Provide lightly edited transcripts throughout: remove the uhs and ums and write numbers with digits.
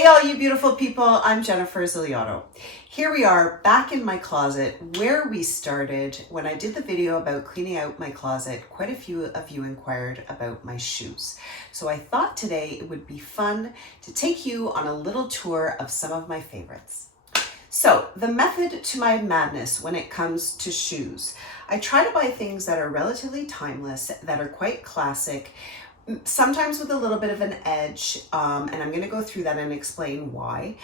Hey all you beautiful people, I'm Jennifer Ziliotto. Here we are back in my closet where we started when I did the video about cleaning out my closet. Quite a few of you inquired about my shoes. So I thought today it would be fun to take you on a little tour of some of my favorites. So the method to my madness when it comes to shoes. I try to buy things that are relatively timeless, that are quite classic, sometimes with a little bit of an edge, and I'm going to go through that and explain why,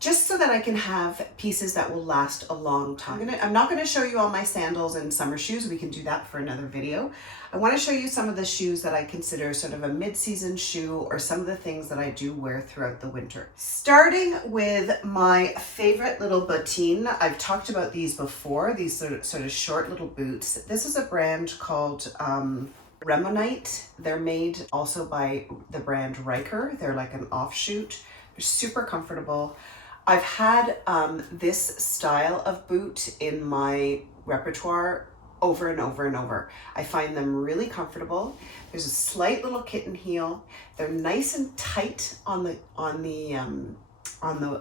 just so that I can have pieces that will last a long time. I'm not going to show you all my sandals and summer shoes. We can do that for another video. I want to show you some of the shoes that I consider sort of a mid-season shoe, or some of the things that I do wear throughout the winter. Starting with my favorite little bottine. I've talked about these before, these sort of short little boots. This is a brand called REMONTE. They're made also by the brand Riker. They're like an offshoot. They're super comfortable. I've had this style of boot in my repertoire over and over and over. I find them really comfortable. There's a slight little kitten heel. They're nice and tight on the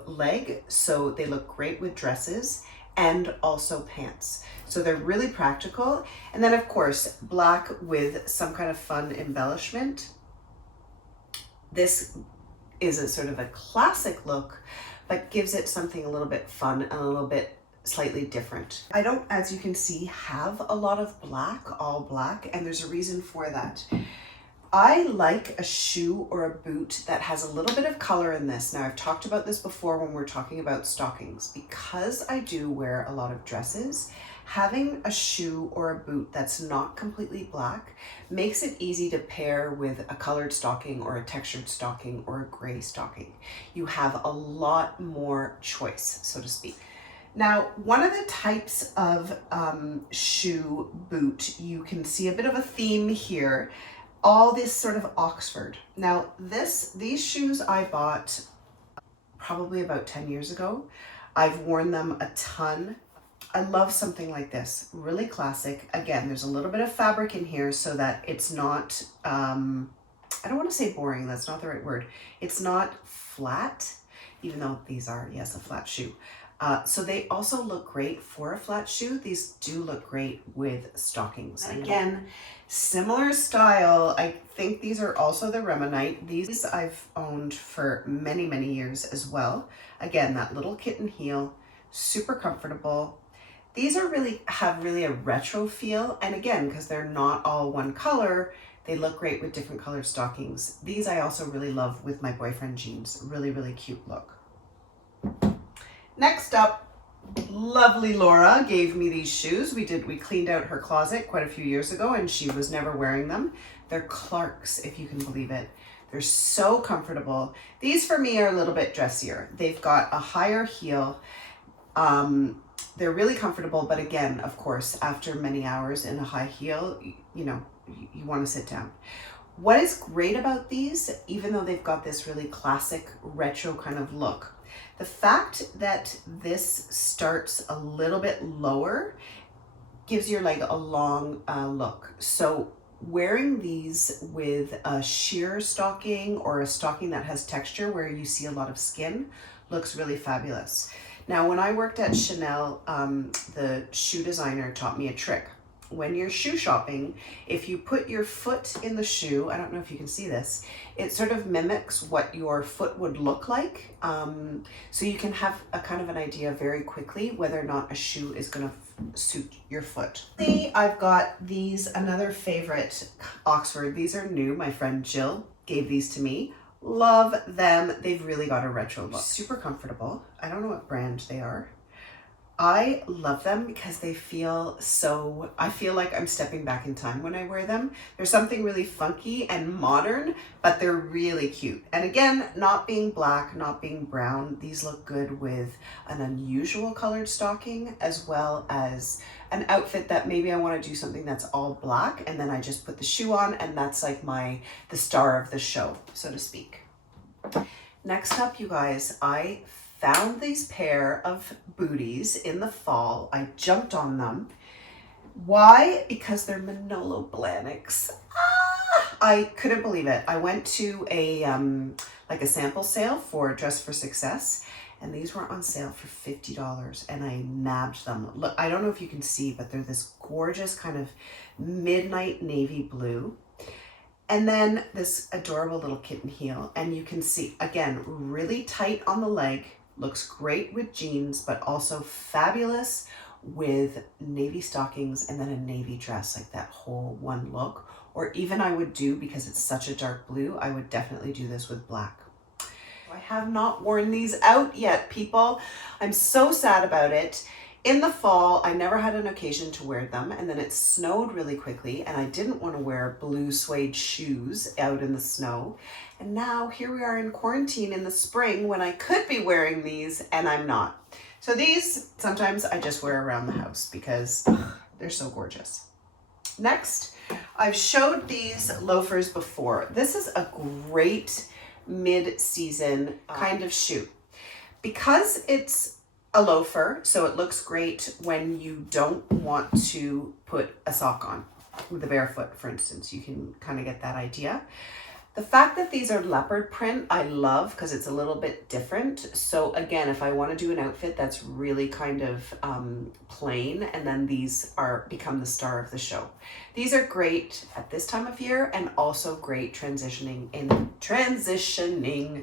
leg, so they look great with dresses and also pants. So they're really practical. And then of course, black with some kind of fun embellishment. This is a sort of a classic look, but gives it something a little bit fun and a little bit slightly different. I don't, as you can see, have a lot of black, all black, and there's a reason for that. I like a shoe or a boot that has a little bit of color in this. Now, I've talked about this before when we're talking about stockings. Because I do wear a lot of dresses, having a shoe or a boot that's not completely black makes it easy to pair with a colored stocking or a textured stocking or a gray stocking. You have a lot more choice, so to speak. Now, one of the types of shoe boot, you can see a bit of a theme here. All this sort of Oxford. Now, these shoes I bought probably about 10 years ago. I've worn them a ton. I love something like this, really classic. Again, there's a little bit of fabric in here so that it's not, I don't want to say boring, that's not the right word. It's not flat, even though these are, yes, a flat shoe. So they also look great for a flat shoe. These do look great with stockings. And again, similar style. I think these are also the REMONTE. These I've owned for many, many years as well. Again, that little kitten heel, super comfortable. These are have really a retro feel. And again, because they're not all one color, they look great with different colored stockings. These I also really love with my boyfriend jeans. Really, really cute look. Next up, lovely Laura gave me these shoes. We cleaned out her closet quite a few years ago and she was never wearing them. They're Clarks, if you can believe it. They're so comfortable. These for me are a little bit dressier. They've got a higher heel. They're really comfortable, but again, of course, after many hours in a high heel, you want to sit down. What is great about these, even though they've got this really classic retro kind of look, the fact that this starts a little bit lower gives your leg a long look. So wearing these with a sheer stocking or a stocking that has texture where you see a lot of skin looks really fabulous. Now, when I worked at Chanel, the shoe designer taught me a trick. When you're shoe shopping, if you put your foot in the shoe, I don't know if you can see this, it sort of mimics what your foot would look like. So you can have a kind of an idea very quickly whether or not a shoe is going to suit your foot. See, I've got these, another favorite Oxford. These are new. My friend Jill gave these to me. Love them. They've really got a retro look. Super comfortable. I don't know what brand they are. I love them because they feel so, I feel like I'm stepping back in time when I wear them. There's something really funky and modern, but they're really cute. And again, not being black, not being brown, these look good with an unusual colored stocking, as well as an outfit that maybe I want to do something that's all black, and then I just put the shoe on, and that's like the star of the show, so to speak. Next up, you guys, I found these pair of booties in the fall. I jumped on them. Why? Because they're Manolo Blahniks. I couldn't believe it. I went to a like a sample sale for Dress for Success, and these were on sale for $50, and I nabbed them. Look, I don't know if you can see, but they're this gorgeous kind of midnight navy blue. And then this adorable little kitten heel, and you can see, again, really tight on the leg, looks great with jeans, but also fabulous with navy stockings and then a navy dress, like that whole one look. Or even I would do, because it's such a dark blue, I would definitely do this with black. I have not worn these out yet, people. I'm so sad about it. In the fall, I never had an occasion to wear them, and then it snowed really quickly, and I didn't want to wear blue suede shoes out in the snow. And now here we are in quarantine in the spring when I could be wearing these, and I'm not. So these, sometimes I just wear around the house because they're so gorgeous. Next, I've showed these loafers before. This is a great mid-season kind of shoe. Because it's a loafer, so it looks great when you don't want to put a sock on with a barefoot, for instance. You can kind of get that idea. The fact that these are leopard print, I love because it's a little bit different. So again, if I want to do an outfit that's really kind of plain, and then these become the star of the show. These are great at this time of year, and also great transitioning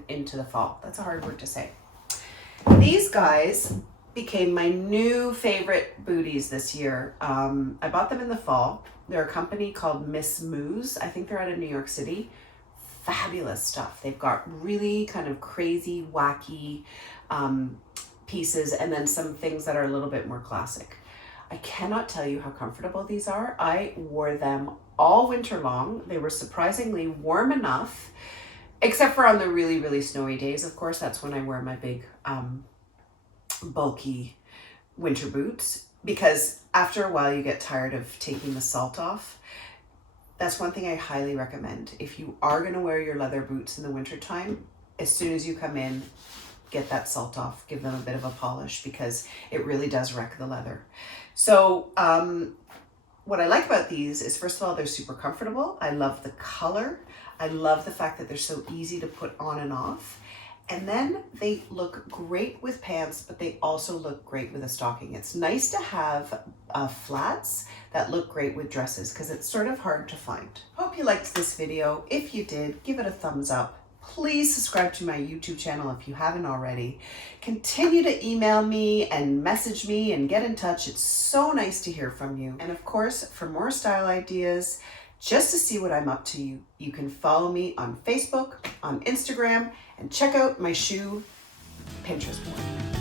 into the fall. That's a hard word to say. These guys became my new favorite booties this year. I bought them in the fall. They're a company called Mooz. I think they're out of New York City. Fabulous stuff. They've got really kind of crazy, wacky pieces, and then some things that are a little bit more classic. I cannot tell you how comfortable these are. I wore them all winter long. They were surprisingly warm enough, except for on the really, really snowy days. Of course, that's when I wear my big bulky winter boots, because after a while you get tired of taking the salt off. That's one thing I highly recommend. If you are going to wear your leather boots in the wintertime, as soon as you come in, get that salt off, give them a bit of a polish, because it really does wreck the leather. So what I like about these is, first of all, they're super comfortable. I love the color. I love the fact that they're so easy to put on and off. And then they look great with pants, but they also look great with a stocking. It's nice to have flats that look great with dresses, because it's sort of hard to find. Hope you liked this video. If you did, give it a thumbs up. Please subscribe to my YouTube channel if you haven't already. Continue to email me and message me and get in touch. It's so nice to hear from you. And of course, for more style ideas, just to see what I'm up to, you can follow me on Facebook, on Instagram, and check out my shoe Pinterest board.